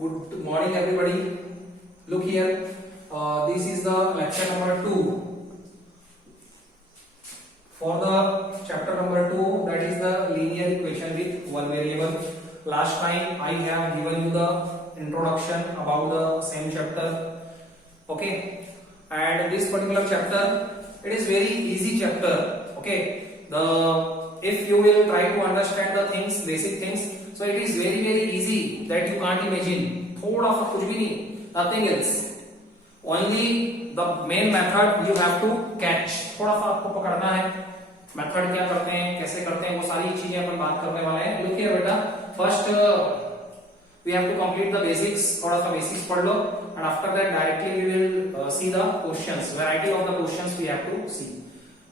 Good morning, everybody. Look here. This is the lecture number 2 for the chapter number 2, that is the linear equation with one variable. Last time I have given you the introduction about the same chapter. Okay, and this particular chapter, it is very easy chapter. Okay, if you will try to understand the things, basic things, so it is very easy that you can't imagine. थोड़ा सा कुछ भी नहीं, nothing else. Only the main method you have to catch. थोड़ा सा आपको पकड़ना है. मेथड क्या करते हैं, कैसे करते हैं, वो सारी चीजें अपन बात करने वाले हैं. Look here बेटा, first we have to complete the basics. थोड़ा सा बेसिक्स पढ़ लो, and after that directly we will see the questions. Variety of the questions we have to see.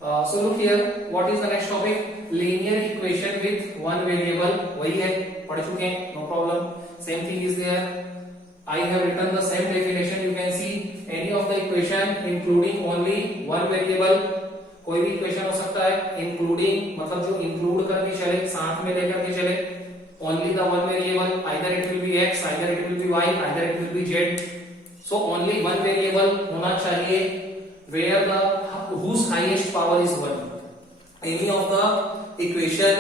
So look here, what is the next topic? Linear equation with one variable. वही है, पढ़ चुके हैं, no problem. Same thing is there. I have written the same definition. You can see any of the equation including only one variable. कोई भी equation हो सकता है, इंक्लूडिंग मतलब जो इंक्लूड करके चले, साथ में लेकर के चले, only the one variable, either it will be x, either it will be y, either it will be z. So only one variable होना चाहिए where the whose highest power is 1. Any of the equation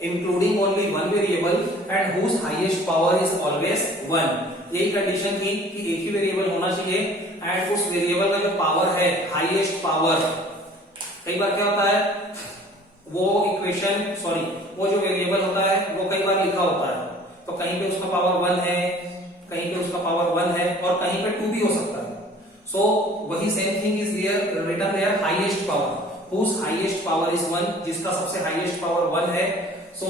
including only one variable and whose highest power is always 1. यही condition थी कि एक ही variable होना चाहिए and उस variable का जो पावर है, हाईएस्ट पावर. कई बार क्या होता है, वो जो वेरिएबल होता है वो कई बार लिखा होता है, तो कहीं पे उसका पावर 1 है, कहीं पे उसका पावर 1 है और कहीं पे 2 भी हो सकता है. सो वही same thing is there written there, highest power, whose highest power is 1, जिसका सबसे हाईएस्ट पावर 1 है. So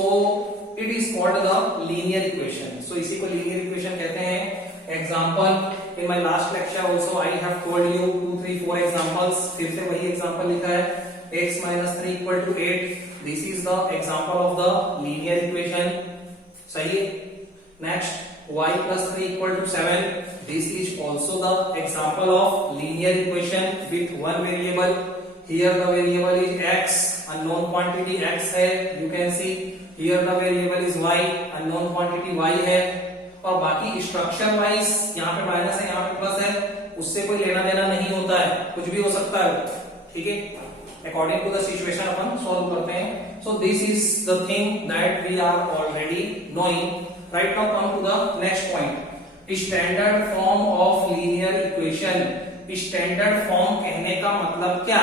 it is called the linear equation. So इसी को लीनियर इक्वेशन कहते हैं. Example in my last lecture also I have told you 2 3 4 examples. फिर से वही एग्जांपल लिखा है, x - 3 = 8. This is the example of the linear equation. सही. Next, y + 3 = 7. This is also the example of linear equation with one variable. Here the variable is x, unknown quantity x है. You can see here the variable is y, unknown quantity y है. और बाकी structure wise यहाँ पे minus है, यहाँ पे plus है, उससे कोई लेना देना नहीं होता है, कुछ भी हो सकता है. ठीक है, अकॉर्डिंग टू द सिचुएशन अपन सॉल्व करते हैं. So this is the thing that we are already knowing. Right now come to the next point. Standard form of linear equation. Standard form कहने का मतलब क्या?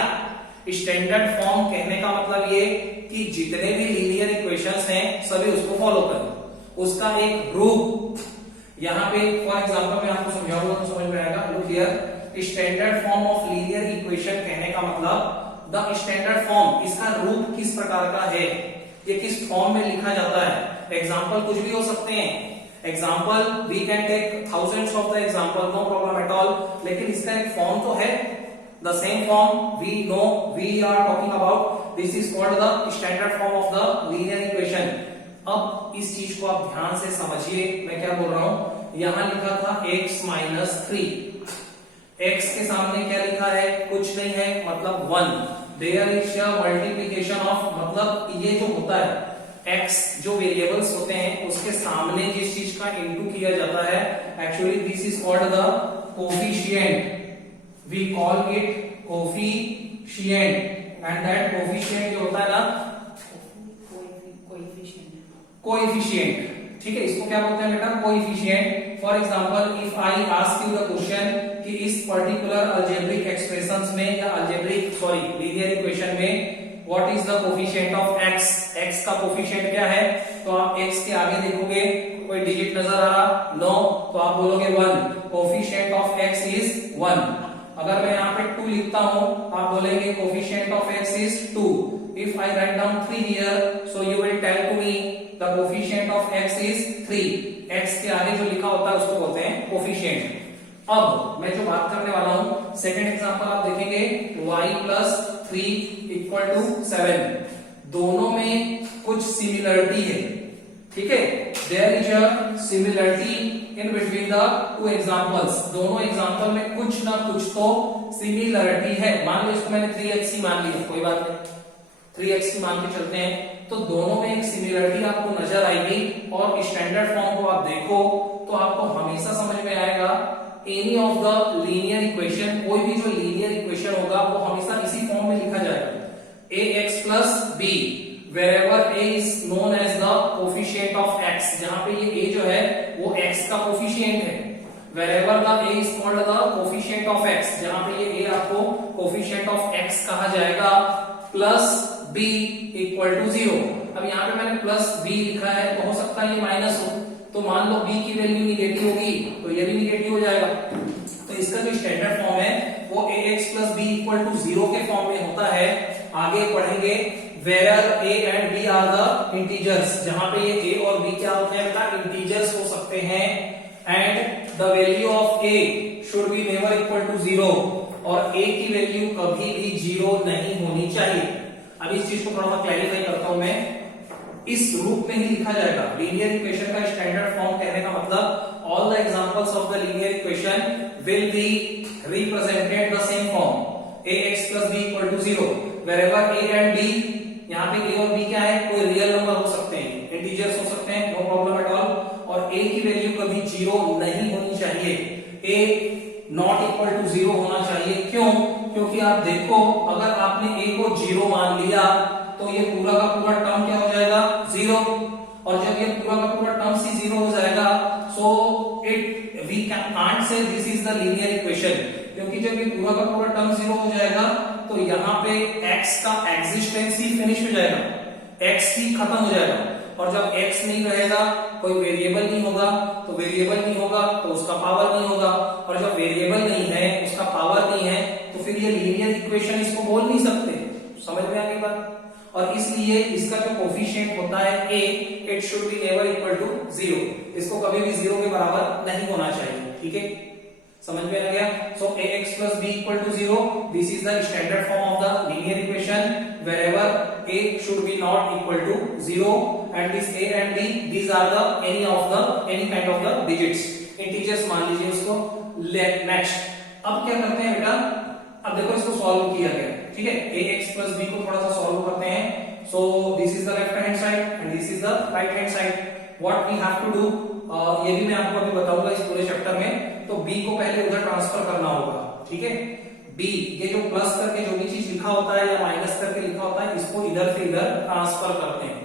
स्टैंडर्ड फॉर्म कहने का मतलब ये कि जितने भी लीनियर इक्वेशंस हैं सभी उसको फॉलो करें, उसका एक रूप. यहाँ पे फॉर एग्जांपल मैं आपको समझाऊंगा तो समझ में आएगा. Look here, standard form of linear equation कहने का मतलब द स्टैंडर्ड फॉर्म, इसका रूप किस प्रकार का है, ये किस फॉर्म में लिखा जाता है. एग्जाम्पल कुछ भी हो सकते हैं. Example we can take thousands of the example, no problem at all, लेकिन इसका एक फॉर्म तो है. The same form we know, we are talking about, this is called the standard form of the linear equation. अब इस चीज को आप ध्यान से समझिए, मैं क्या बोल रहा हूं. यहां लिखा था x - 3. x के सामने क्या लिखा है, कुछ नहीं है, मतलब 1. There is a multiplication of, मतलब ये जो होता है x, जो वेरिएबल्स होते हैं उसके सामने जिस चीज का इनटू किया जाता है, actually this is called the coefficient. We call it coefficient. And that coefficient जो होता है ना, कोएफिशिएंट. ठीक है, इसको क्या बोलते हैं बेटा, coefficient. For example if I ask you the question कि इस पर्टिकुलर अलजेब्रिक एक्सप्रेशंस में या लीनियर इक्वेशन में what is the coefficient of x, x का कोफिशिएंट क्या है, तो आप x के आगे देखोगे कोई डिजिट नजर आ रहा, नो, तो आप बोलोगे 1. Coefficient of x is 1. अगर मैं यहाँ पे 2 लिखता हूं, आप बोलेंगे coefficient of x is 2. If I write down 3 here, so you will tell to me the coefficient of x is 3. x के आगे जो लिखा होता है उसको बोलते हैं कोफिशिएंट. अब मैं जो बात करने वाला हूं, सेकंड एग्जांपल आप देखेंगे, y + 3 = 7. दोनों में कुछ सिमिलरिटी है. ठीक है, there is a similarity in between the 2 examples. दोनों एग्जांपल में कुछ ना कुछ तो सिमिलरिटी है. मान लो इसको मैंने 3x ही मान लिया, कोई बात नहीं, 3x की मान के चलते हैं, तो दोनों में एक सिमिलरिटी आपको नजर आएगी. और स्टैंडर्ड फॉर्म को आप देखो तो आपको हमेशा any of the linear equation, कोई भी जो लीनियर इक्वेशन होगा वो हमेशा इसी फॉर्म में लिखा जाएगा, ax plus b wherever a is known as the coefficient of x, जहां पे ये a जो है वो x का कोफिशिएंट है, wherever the a is called the coefficient of x, जहां पे ये a आपको coefficient of x कहा जाएगा, plus b equal to 0। अब यहाँ पे मैंने प्लस b लिखा है तो हो सकता है ये माइनस हो, तो मान लो b की वैल्यू निगेटिव होगी तो ये भी निगेटिव हो जाएगा। तो इसका जो स्टैंडर्ड फॉर्म है वो ax plus b equal to 0 के फॉर्म में होता है। आगे पढ़ेंगे where a and b are the integers, जहां पे ये a और b क्या होते हैं बेटा, इंटीजर्स हो सकते हैं, and the value of a should be never equal to 0, और a की वैल्यू कभी भी 0 नहीं होनी चाहिए। अब इस चीज को थोड़ा सा क्लैरिफाई करता हूं मैं, इस रूप में ही लिखा जाएगा लीनियर इक्वेशन का स्टैंडर्ड फॉर्म। कहने का मतलब all the examples of the linear equation will be represented the same form, ax plus b equal to 0 wherever a and b, यहाँ पे a और b क्या है, कोई रियल नंबर हो सकते हैं, इंटीजर्स हो सकते हैं, नो प्रॉब्लम एट ऑल, और a की वैल्यू कभी 0 नहीं होनी चाहिए, a नॉट इक्वल टू 0 होना चाहिए। क्यों? क्योंकि आप देखो अगर आपने a को 0 मान लिया तो ये पूरा का पूरा टर्म क्या हो जाएगा, 0, और जब ये पूरा का पूरा टर्म ही 0 हो जाएगा so it we can't say this is the linear equation, क्योंकि जब ये पूरा का पूरा टर्म 0 हो जाएगा तो यहाँ पे x का एग्जिस्टेंस ही फिनिश हो जाएगा, x ही खत्म हो जाएगा, और जब x नहीं रहेगा कोई वेरिएबल नहीं होगा, तो वेरिएबल नहीं होगा तो उसका पावर नहीं होगा, और जब वेरिएबल नहीं है उसका पावर नहीं है तो फिर ये लीनियर इक्वेशन इसको बोल नहीं सकते। समझ में आ गई बात? और इसलिए इसका जो कोफिशिएंट होता है a, it should be never equal to 0, इसको कभी भी 0 के बराबर नहीं होना चाहिए। ठीक है, समझ में आ गया? सो ax plus b equal to 0, this is the standard form of the linear equation wherever a should be not equal to 0, and this a and b, these are the any kind of the digits, integers मान लीजिए उसको। Next अब क्या करते हैं बेटा, अब देखो इसको सॉल्व किया गया, ठीक है, ax plus b को थोड़ा सा सॉल्व करते हैं। So this is the left hand side and this is the right hand side. What we have to do, ये भी मैं आपको अभी बताऊंगा इस पूरे चैप्टर में। तो b को पहले उधर ट्रांसफर करना होगा, ठीक है, b ये जो प्लस करके जो भी चीज लिखा होता है या माइनस करके लिखा होता है इसको इधर से इधर ट्रांसफर करते हैं,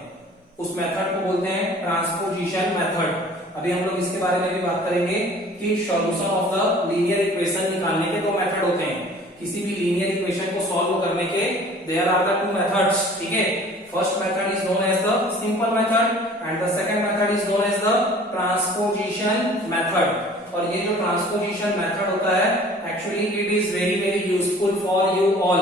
उस मेथड को बोलते हैं ट्रांसपोजिशन मेथड। अभी हम लोग इसके बारे में भी बात करेंगे कि solution of the linear equation निकालने के दो मेथड होते हैं, किसी भी लीनियर इक्वेशन को सॉल्व करने के there are the two methods, ठीक है। First method is known as the simple method and the second method is known as the transposition method. और ये जो ट्रांसपोजिशन मेथड होता है actually it is very useful for you all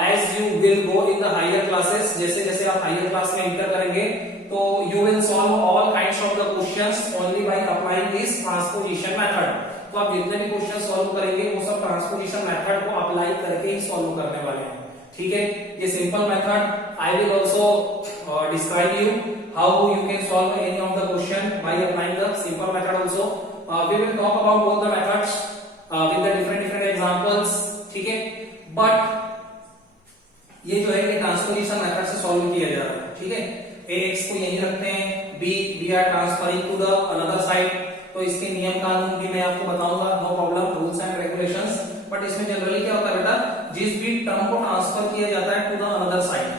as you will go in the higher classes. जैसे जैसे आप higher class में enter करेंगे तो you will solve all kinds of the questions only by applying this transposition method. तो आप जितने भी क्वेश्चन सॉल्व करेंगे वो सब ट्रांसपोजिशन मेथड को अप्लाई करके ही सॉल्व करने वाले हैं, ठीक है। ये simple method I will also describe you how you can solve any of the question by applying the simple method also. We will talk about both the methods with the different examples, ठीक है। But ये जो है कि transposition method से solve किया जा रहा है, ठीक है। ax को यहीं रखते हैं, b are transferring to the another side. तो इसके नियम कानून भी मैं आपको बताऊंगा, no problem, rules and regulations. But इसमें जनरली क्या होता है बेटा, जिस भी टर्म को ट्रांसफर किया जाता है टू द अनदर साइड,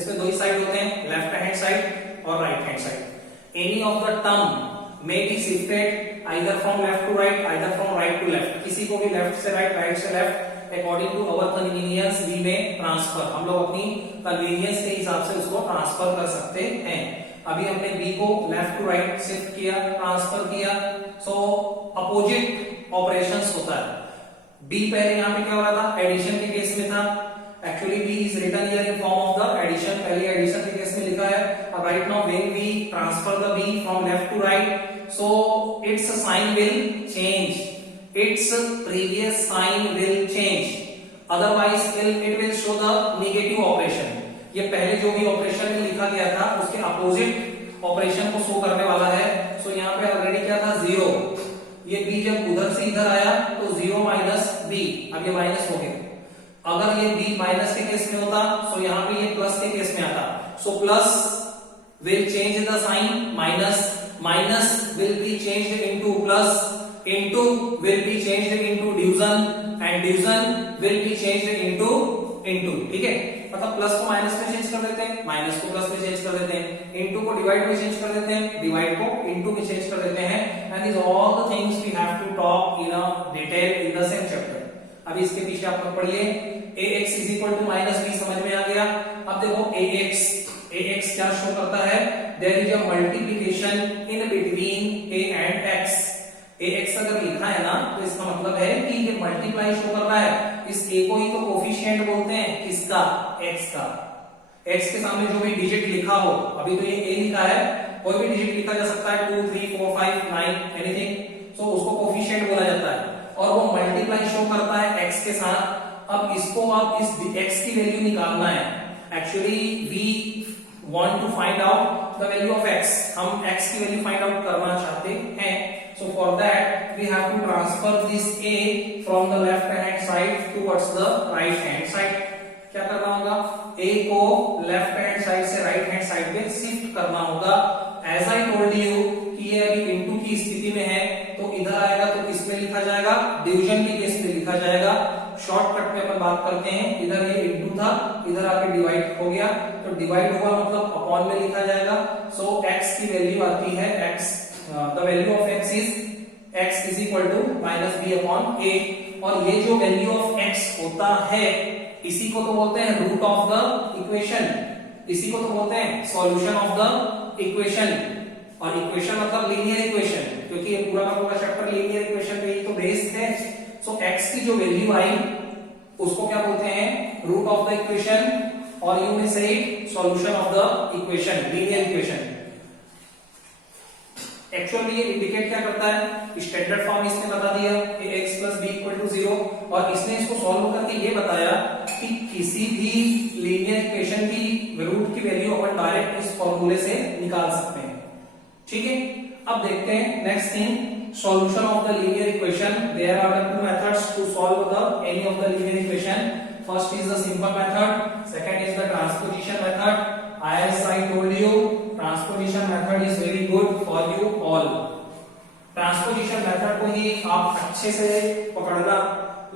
इसमें दो ही साइड होते हैं, लेफ्ट हैंड साइड और right hand side. Any of the term may be shifted either from left to right, either from right to left। किसी को भी लेफ्ट से राइट, राइट से left, according to our convenience we may transfer, हम लोग अपनी convenience के हिसाब से उसको ट्रांसफर कर सकते हैं। अभी हमने b को लेफ्ट टू राइट शिफ्ट किया, ट्रांसफर किया, सो अपोजिट ऑपरेशंस होता है। b पहले यहाँ पे क्या हो रहा था, एडिशन के केस में था, actually b is written here in form of the addition, पहले एडिशन के केस में लिखा है। अब right now when we transfer the b from left to right, so its sign will change, its previous sign will change, otherwise it will show the negative operation। ये पहले जो भी ऑपरेशन में लिखा गया था उसके अपोजिट ऑपरेशन को शो करने वाला है। सो यहाँ पे ऑलरेडी क्या था, 0, ये b जब उधर से इधर आया तो 0 माइनस b, अब ये माइनस हो गया। अगर ये b माइनस के केस में होता सो यहाँ पे ये प्लस के केस में आता, so plus will change the sign, minus will be changed into plus, into will be changed into division and division will be changed into ठीक है, मतलब प्लस को माइनस में चेंज कर देते हैं, माइनस को प्लस में चेंज कर देते हैं, इनटू को डिवाइड में चेंज कर देते हैं, डिवाइड को इनटू में चेंज कर देते हैं, and this all the things we have to talk in a detail in the same chapter. अभी इसके पीछे आप लोग पढ़िए, ax is equal to minus b समझ में आ गया। अब देखो ax क्या शो करता है, there is a multiplication in between a and x। ax अगर लिखा है ना तो इसका मतलब है कि ये मल्टीप्लाई शो कर रहा है, इस a को ही तो कोफिशिएंट बोलते हैं, किसका, x का। x के सामने जो भी डिजिट लिखा हो, अभी तो ये a लिखा है, कोई भी डिजिट लिखा जा सकता है, 2 3 4 5 9 एनीथिंग, सो उसको कोफिशिएंट बोला जाता है, और वो मल्टीप्लाई शो करता है x के साथ। अब इसको आप इस x की वैल्यू निकालना है, actually we want to find out the value of x, हम x की वैल्यू फाइंड आउट करना चाहते हैं। So for that we have to transfer this a from the left hand side towards the right hand side। क्या करना होगा, a को left hand side से राइट हैंड साइड पे शिफ्ट करना होगा। As I told you कि ये अभी इनटू की स्थिति में है, तो इधर आएगा तो किसमें लिखा जाएगा, डिवीजन के केस में लिखा जाएगा। शॉर्टकट में अपन बात करते हैं, इधर ये इनटू था, इधर आके डिवाइड हो गया, तो डिवाइड हुआ मतलब अपॉन में लिखा जाएगा। सो x की वैल्यू आती है x, the value of x is x is equal to minus b upon a, और ये जो वैल्यू ऑफ x होता है इसी को तो बोलते हैं रूट ऑफ द इक्वेशन, इसी को तो बोलते हैं सॉल्यूशन ऑफ द इक्वेशन। और इक्वेशन मतलब लीनियर इक्वेशन, क्योंकि ये पूरा का पूरा चैप्टर लीनियर इक्वेशन पे ही तो बेस्ड है। सो x की जो वैल्यू आई उसको क्या बोलते हैं, रूट ऑफ द इक्वेशन, और यू मे से solution of the equation, linear equation. Actually ये इंडिकेट क्या करता है, स्टैंडर्ड फॉर्म इसने बता दिया ax plus b equal to 0, और इसने इसको सॉल्व करके ये बताया कि किसी भी लीनियर इक्वेशन की रूट की वैल्यू अपन डायरेक्ट इस फॉर्मूले से निकाल सकते हैं। ठीक है, अब देखते हैं next thing, solution of the linear equation। There are the two methods to solve the any of the linear equation। First is the simple method, second is the transposition method। As I told you, transposition method is very good for you all। Transposition method को ही आप अच्छे से पकड़ना।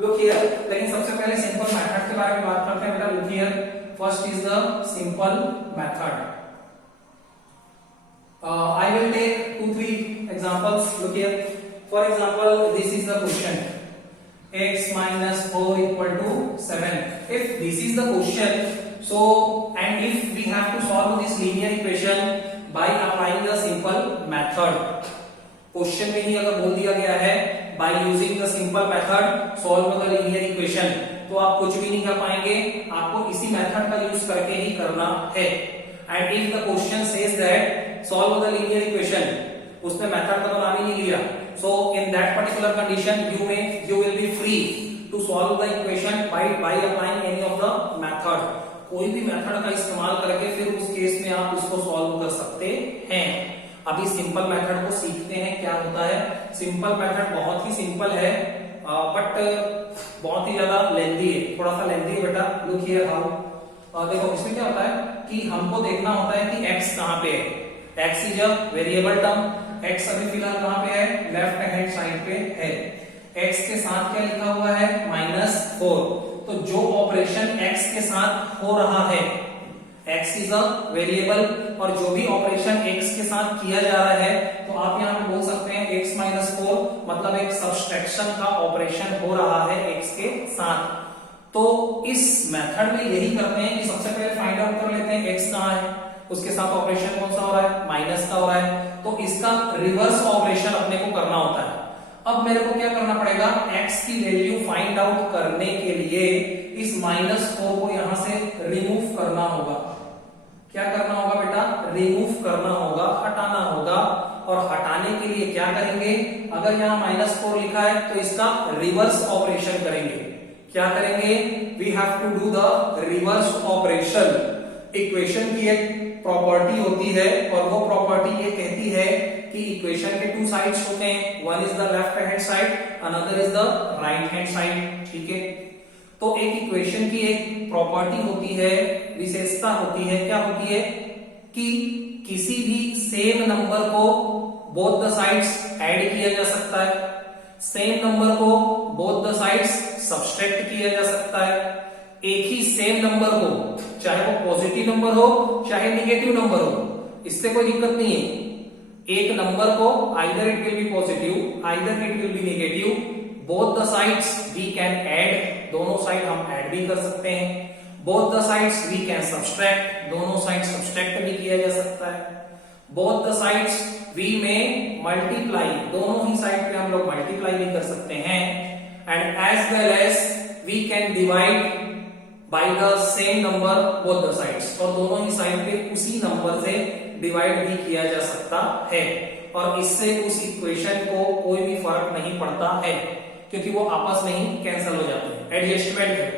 Look here, लेकिन सबसे पहले simple method के बारे में बात करते हैं बेटा। Look here, first is the simple method. I will take 2-3 examples. Look here. For example, this is the question, x minus 4 equal to 7. If this is the question, so and if we have to solve this linear equation by applying the simple method, question में ही अगर बोल दिया गया है by using the simple method solve the linear equation, तो आप कुछ भी नहीं कर पाएंगे, आपको इसी मेथड का यूज करके ही करना है। And if the question says that solve the linear equation, उसने मेथड का नाम ही नहीं लिया, so in that particular condition you will be free to solve the equation by applying any of the method। कोई भी मेथड का इस्तेमाल करके फिर उस केस में आप उसको सॉल्व कर सकते हैं। अभी सिंपल मेथड को सीखते हैं क्या होता है। सिंपल मेथड बहुत ही सिंपल है, बट बहुत ही ज्यादा लेंथी है, थोड़ा सा लेंथी है बेटा। लुक हियर हाउ, देखो इसमें क्या होता है कि हमको देखना होता है कि x कहां पे है। x is a variable term, x अभी फिलहाल कहां पे है, लेफ्ट हैंड साइड पे है। x के साथ क्या लिखा हुआ है, -4। तो जो ऑपरेशन x के साथ हो रहा है, x इज अ वेरिएबल, और जो भी ऑपरेशन x के साथ किया जा रहा है, तो आप यहां पे बोल सकते हैं x -4 मतलब एक सब्सट्रैक्शन का ऑपरेशन हो रहा है x के साथ। तो इस मेथड में यही करते हैं कि सबसे पहले फाइंड आउट कर लेते हैं x कहां है, उसके साथ ऑपरेशन कौन सा हो रहा है, माइनस का हो रहा है, तो इसका रिवर्स ऑपरेशन अपने को करना होता है। अब मेरे को क्या करना पड़ेगा, x की वैल्यू फाइंड आउट करने के लिए इस -4 को यहां से रिमूव करना होगा। क्या करना होगा बेटा, रिमूव करना होगा, हटाना होगा। और हटाने के लिए क्या करेंगे, अगर यहाँ -4 लिखा है तो इसका रिवर्स ऑपरेशन करेंगे। क्या करेंगे, we have to do the reverse operation. Equation की एक प्रॉपर्टी होती है, और वो प्रॉपर्टी ये कहती है कि इक्वेशन के 2 साइड्स होते हैं, one is the left hand side, another is the right hand side. ठीक है, तो एक इक्वेशन की एक प्रॉपर्टी होती है, विशेषता होती है, क्या होती है कि किसी भी सेम नंबर को बोथ द साइड्स ऐड किया जा सकता है। सेम नंबर को बोथ द साइड्स सब्सट्रैक्ट किया जा सकता है। एक ही सेम नंबर को, चाहे वो पॉजिटिव नंबर हो चाहे निगेटिव नंबर हो, इससे कोई दिक्कत नहीं है। एक नंबर को either it will be positive either it will be negative, both the sides we can add, दोनों साइड हम ऐड भी कर सकते हैं। Both the sides we can subtract, दोनों साइड सब्सट्रैक्ट भी किया जा सकता है। Both the sides we may multiply, दोनों ही साइड पे हम लोग मल्टीप्लाई भी कर सकते हैं। And as well as we can divide by the same number both the sides, और दोनों ही साइड पे उसी नंबर से डिवाइड भी किया जा सकता है। और इससे उस इक्वेशन को कोई भी फर्क नहीं पड़ता है, क्योंकि वो आपस में ही कैंसिल हो जाते हैं, एडजस्टमेंट है।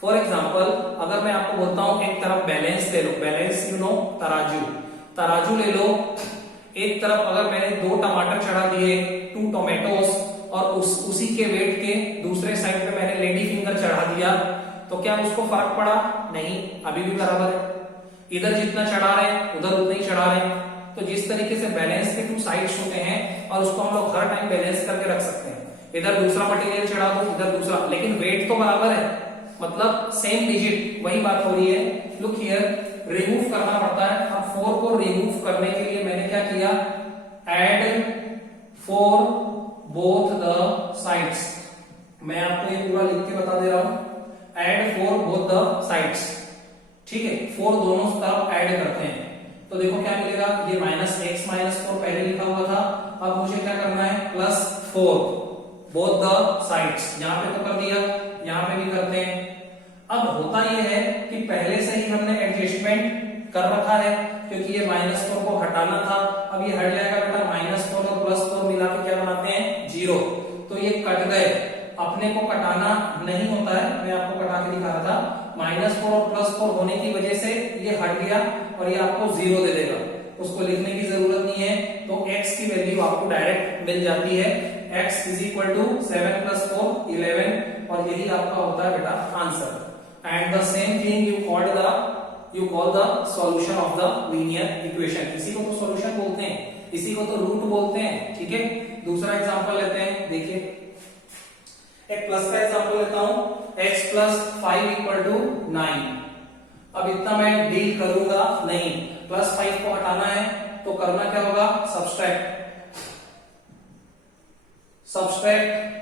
फॉर एग्जाम्पल, अगर मैं आपको बोलता हूं एक तरफ बैलेंस ले लो, बैलेंस यू नो तराजू, तराजू ले लो। एक तरफ अगर मैंने 2 टमाटर चढ़ा दिए, 2 टोमेटोज, और उसी के वेट के दूसरे साइड पे मैंने लेडी फिंगर चढ़ा दिया, तो क्या उसको फर्क पड़ा? नहीं, अभी भी बराबर है। इधर जितना चढ़ा रहे हैं उधर उतना ही चढ़ा रहे हैं। तो जिस तरीके से बैलेंस के 2 साइड्स होते हैं, और उसको हम लोग हर टाइम बैलेंस करके रख सकते हैं, इधर दूसरा मटेरियल चढ़ा दो इधर दूसरा, लेकिन वेट तो बराबर है, मतलब सेम डिजिट, वही बात हो रही है। लुक हियर, रिमूव करना पड़ता है। अब 4 को रिमूव करने के लिए मैंने क्या किया? Add 4 both the sides. मैं आपको ये पूरा लिख के बता दे रहा हूं, एड 4 बोथ द साइड्स, ठीक है। 4 दोनों तरफ ऐड करते हैं, तो देखो क्या मिलेगा, ये -x -4 पहले लिखा हुआ था, अब मुझे क्या करना है, +4 बोथ द साइड्स। यहां पे तो कर दिया, यहां पे भी करते हैं। अब होता यह है कि पहले से ही हमने एडजस्टमेंट कर रखा है, क्योंकि ये -4 को हटाना था, अब ये हट जाएगा बेटा। -4 और +4 मिला के क्या बनाते हैं, 0, तो ये कट गए। अपने को कटाना नहीं होता है, मैं आपको कटा के दिखा रहा था। -4 और +4 होने की वजह से ये हट गया, और ये आपको 0 दे देगा, उसको लिखने की जरूरत नहीं है। तो x की वैल्यू आपको डायरेक्ट मिल जाती है, x = 7 + 4 11, और यही आपका होता है बेटा answer. And the same thing you call the solution of the linear equation. इसी को तो सॉल्यूशन बोलते हैं, इसी को तो रूट बोलते हैं, ठीक है। दूसरा एग्जांपल लेते हैं, देखिए एक प्लस का एग्जांपल लेता हूं, x + 5 = 9। अब इतना मैं डील करूंगा नहीं, +5 को हटाना है तो करना क्या होगा, सब्सट्रैक्ट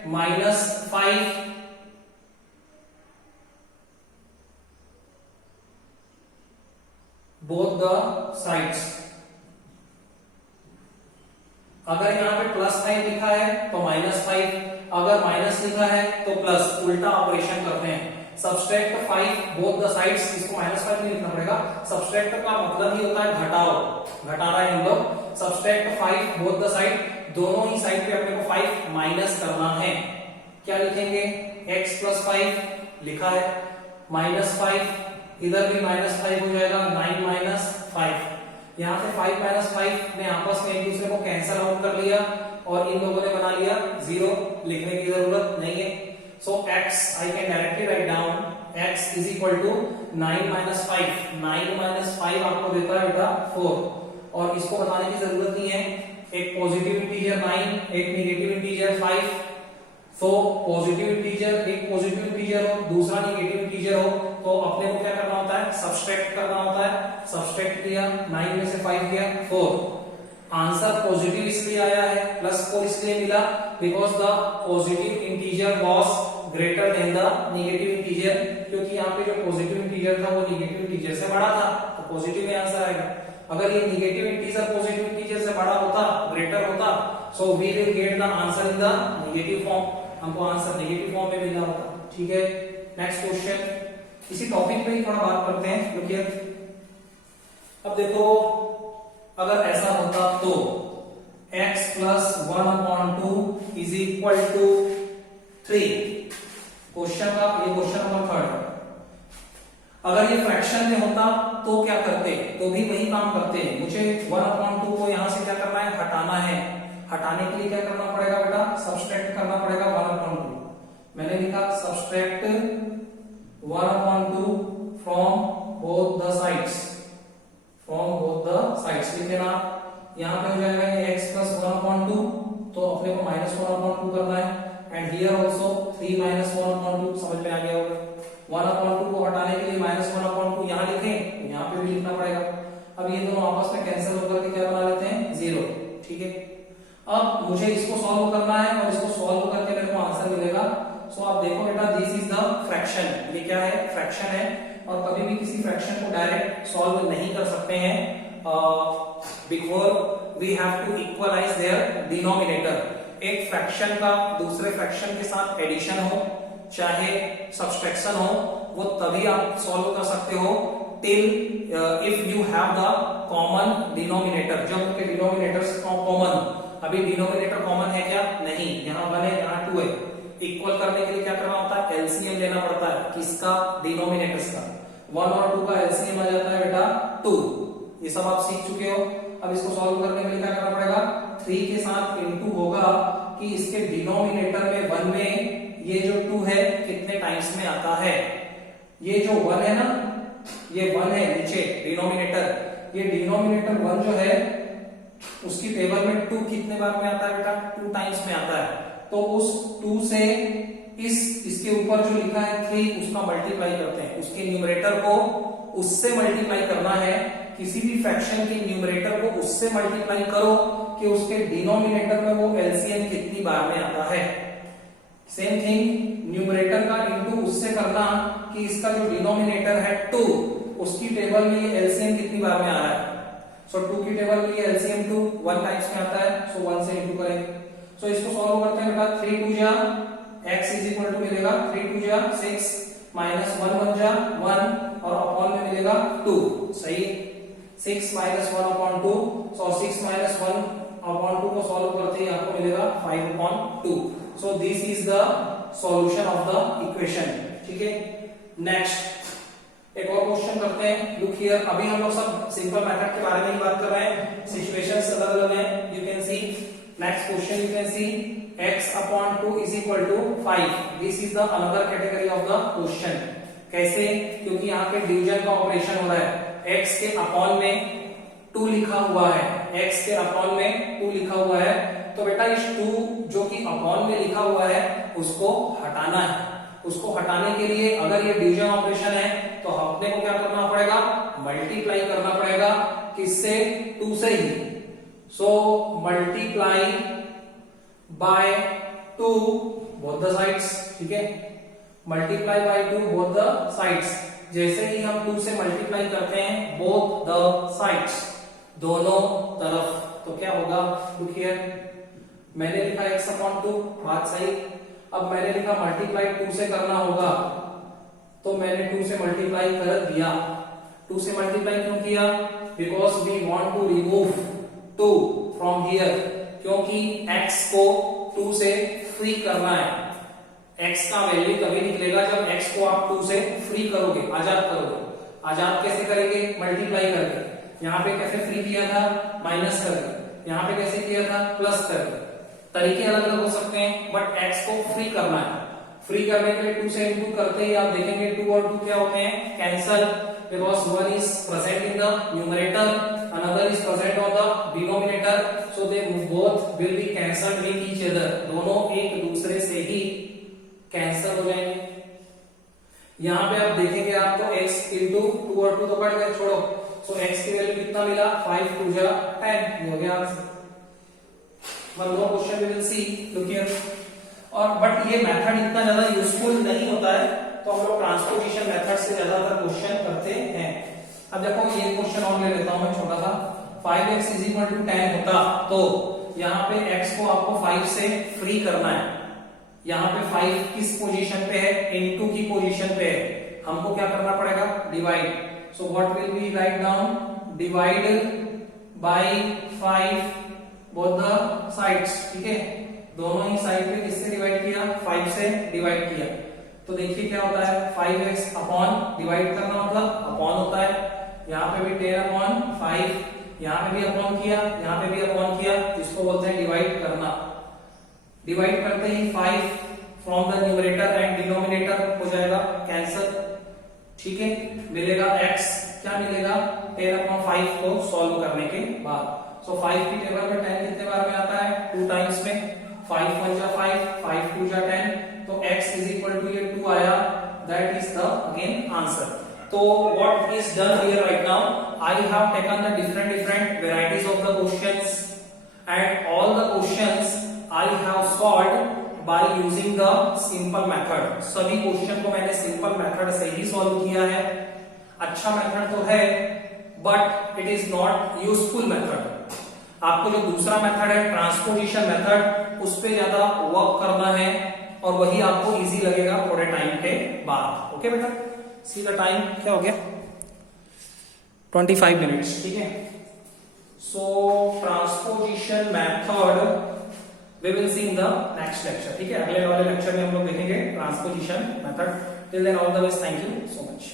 -5 बोथ द साइड्स। अगर यहां पे +5 लिखा है तो -5, अगर माइनस लिखा है तो प्लस, उल्टा ऑपरेशन करते हैं। सब्सट्रैक्ट 5 बोथ द साइड्स, इसको -5 नहीं लिखना पड़ेगा। सब्सट्रैक्ट का मतलब ही होता है घटाओ, घटाना है हम लोग। सब्सट्रैक्ट 5 बोथ द साइड, दोनों ही साइड पे अपने को 5 माइनस करना है। क्या लिखेंगे, x + 5 लिखा है, -5, इधर भी -5 हो जाएगा, 9 - 5। यहाँ पे 5 - 5 ने आपस में एक दूसरे को कैंसल आउट कर लिया, और इन लोगों ने बना लिया 0, लिखने की जरूरत नहीं है। सो x I can directly write down x = 9 - 5। 9 - 5 आपको देता है बेटा 4, और इसको बताने की जरूरत नहीं है। एक पॉजिटिव इंटीजर 9, एक नेगेटिव इंटीजर 5। तो पॉजिटिव इंटीजर, एक पॉजिटिव इंटीजर हो दूसरा नेगेटिव इंटीजर हो, तो अपने को क्या करना होता है, सब्सट्रैक्ट करना होता है। सब्सट्रैक्ट किया, 9 में से 5 गया 4। आंसर पॉजिटिव इसलिए आया है, +4 इसलिए मिला because the positive integer was greater than the negative integer, क्योंकि यहाँ पे जो पॉजिटिव इंटीजर था वो नेगेटिव इंटीजर से बड़ा था, तो पॉजिटिव में आंसर आएगा। अगर ये नेगेटिव इंटीजर पॉजिटिव इंटीजर से बड़ा होता, ग्रेटर होता, so we will get the answer in the negative form, हमको आंसर नेगेटिव फॉर्म में मिलना होता, ठीक है। नेक्स्ट क्वेश्चन, इसी टॉपिक पे ही थोड़ा बात करते हैं। देखिए अब देखो, अगर ऐसा होता तो x + 1/2 = 3। क्वेश्चन का ये क्वेश्चन नंबर 3। अगर ये फ्रैक्शन में होता तो क्या करते, तो भी वही काम करते। मुझे 1/2 को यहां से क्या करना है, हटाना है। हटाने के लिए क्या करना पड़ेगा बेटा, सब्सट्रैक्ट करना पड़ेगा 1/2। मैंने लिखा subtract 1/2 from both the sides, from both the sides. लिखे ना, यहां पे हो जाएगा ये x + 1/2, तो अपने को -1/2 करना है, एंड हियर आल्सो 3 -1/2, समझ में आ गया होगा। 1/2 को हटाने के लिए -1/2 यहाँ लिखें, यहाँ पे भी लिखना पड़ेगा। अब ये दोनों आपस में कैंसिल होकर के क्या बना लेते हैं, 0, ठीक है। अब मुझे इसको सॉल्व करना है और इसको सॉल्व करके मेरे को आंसर मिलेगा। सो आप देखो बेटा, दिस इज द फ्रैक्शन, ये क्या है, फ्रैक्शन है। और कभी भी किसी फ्रैक्शन को डायरेक्ट सॉल्व नहीं कर सकते हैं, because we have to equalise their denominator. एक फ्रैक्शन का दूसरे फ्रैक्शन के साथ एडिशन हो चाहे सब्सट्रैक्शन हो, वो तभी आप सॉल्व कर सकते हो till if you have the common denominator, जब उनके डिनोमिनेटर्स कॉमन। अभी डिनोमिनेटर कॉमन है क्या, नहीं, यहाँ 1 है यहाँ 2 है। इक्वल करने के लिए क्या करना होता है, एलसीएम लेना पड़ता है, किसका, डिनोमिनेटर्स का। 1 और 2 का एलसीएम आ जाता है बेटा 2। ये सब आप सीख चुके हो। अब इसको सॉल्व करने के लिए क्या करना पड़ेगा, 3 के साथ इनटू होगा कि इसके डिनोमिनेटर में 1 में ये जो 2 है कितने टाइम्स में आता है। ये जो 1 है ना, ये 1 है नीचे डिनोमिनेटर, ये डिनोमिनेटर 1 जो है उसकी टेबल में 2 कितने बार में आता है बेटा, 2 टाइम्स में आता है। तो उस 2 से इसके ऊपर जो लिखा है 3 उसका मल्टीप्लाई करते हैं, उसके न्यूमरेटर को उससे मल्टीप्लाई करना है। किसी भी फ्रैक्शन के न्यूमरेटर को उससे मल्टीप्लाई करो कि उसके डिनोमिनेटर में वो एलसीएम कितनी बार में आता है। सेम थिंग न्यूमरेटर का इनटू उससे करना कि इसका जो डिनोमिनेटर है 2 उसकी टेबल में ये एलसीएम कितनी बार में आ रहा है। सो 2 की टेबल में ये एलसीएम 2 1 टाइम्स में आता है, सो 1 से इनटू करेंगे। सो इसको सॉल्व करते हैं बेटा, 3 2 जा x इज इक्वल टू मिलेगा 3 2 जा 6 माइनस 1 1 जा 1 और अपॉन में मिलेगा 2, सही। 6 माइनस 1 अपॉन 2, सो 6 माइनस 1 अपॉन 2 को सॉल्व करते ही आपको मिलेगा 5 upon 2। So this is the solution of the equation, ठीक है। नेक्स्ट एक और क्वेश्चन करते हैं, लुक हियर। अभी हम लोग सब सिंपल मेथड के बारे में ही बात कर रहे हैं, सिचुएशंस अलग अलग हैं। You can see next question, you can see x upon 2 is equal to 5. This is the another category of the question. कैसे, क्योंकि यहाँ पे डिवीजन का ऑपरेशन हो रहा है। x के अपॉन में 2 लिखा हुआ है, x के अपॉन में 2 लिखा हुआ है, तो बेटा इस 2 जो कि अपॉन में लिखा हुआ है उसको हटाना है। उसको हटाने के लिए अगर ये डिवीजन ऑपरेशन है तो अपने को क्या करना पड़ेगा, मल्टीप्लाई करना पड़ेगा, किससे, 2 से ही। So multiply by 2 both the sides, ठीक है। Multiply by 2 both the sides. जैसे ही हम 2 से मल्टीप्लाई करते हैं बोथ द साइड्स, दोनों तरफ, तो क्या होगा, लुक हियर। मैंने लिखा x अपॉन 2, बात सही। अब मैंने लिखा मल्टीप्लाई 2 से करना होगा, तो मैंने 2 से मल्टीप्लाई कर दिया। 2 से मल्टीप्लाई क्यों किया, because we want to remove 2 from here, क्योंकि x को 2 से फ्री करना है। x का वैल्यू तभी निकलेगा जब x को आप 2 से फ्री करोगे, आजाद करोगे। आजाद कैसे करेंगे, मल्टीप्लाई करके। यहाँ पे कैसे फ्री किया था, माइनस करके। यहाँ पे कैसे किया था, प्लस करके। तरीके अलग अलग हो सकते हैं, बट x को फ्री करना है। फ्री करने के लिए 2 से इनटू करते ही आप देखेंगे 2 और 2 क्या होते हैं, cancel, because one is present in the numerator, another is present on the denominator, so they both will be cancelled with each other. दोनों एक दूसरे से ही कैंसल हो जाएंगे। यहाँ पे आप देखेंगे आपको x इंटू 2 और 2 तो कट गए, छोड़ो। सो x की वैल्यू कितना मिला, 5 2 जा 10, ये हो गया answer. One more question we will see, look here. और बट ये मेथड इतना ज्यादा यूजफुल नहीं होता है, तो हम लोग ट्रांसपोजिशन मेथड से ज्यादातर क्वेश्चन करते हैं। अब देखो ये क्वेश्चन और ले लेता हूं मैं छोटा सा। 5x इज इक्वल टू 10 होता तो यहाँ पे x को आपको 5 से फ्री करना है। यहाँ पे 5 किस पोजीशन पे है, इनटू की पोजीशन पे है। हमको क्या करना पड़ेगा, divide. So what will be write down, divide by 5 both the sides, ठीक है। दोनों ही साइड पे किससे डिवाइड किया, 5 से डिवाइड किया। तो देखिए क्या होता है, 5x अपॉन, डिवाइड करना मतलब अपॉन होता है। यहाँ पे भी 10 अपॉन 5, यहाँ पे भी अपॉन किया, यहाँ पे भी अपॉन किया, इसको बोलते हैं डिवाइड करना। डिवाइड करते ही 5 from the numerator and denominator हो जाएगा कैंसल, ठीक है। मिलेगा x, क्या मिलेगा, 10 अपॉन 5 को सॉल्व करने के बाद। सो 5 की टेबल में 10 कितने बार में आता है? 2 टाइम्स में। 5 1 जा 5, 5 2 जा 10, तो x इज इक्वल टू ये 2 आया, that is the again answer. तो what is done here right now, I have taken the different varieties of the questions and all the questions I have solved by using the simple method. सभी question को मैंने simple method से ही solve किया है। अच्छा method तो है but it is not useful method. आपको जो दूसरा मेथड है ट्रांसपोजिशन मेथड, उस पे ज्यादा वर्क करना है और वही आपको इजी लगेगा थोड़े टाइम के बाद। ओके बेटा, सी द टाइम क्या हो गया? 25 मिनट्स, ठीक है। So transposition method we will see in the next lecture, ठीक है। अगले वाले लेक्चर में हम लोग देखेंगे transposition method. Till then all the best, thank you so much.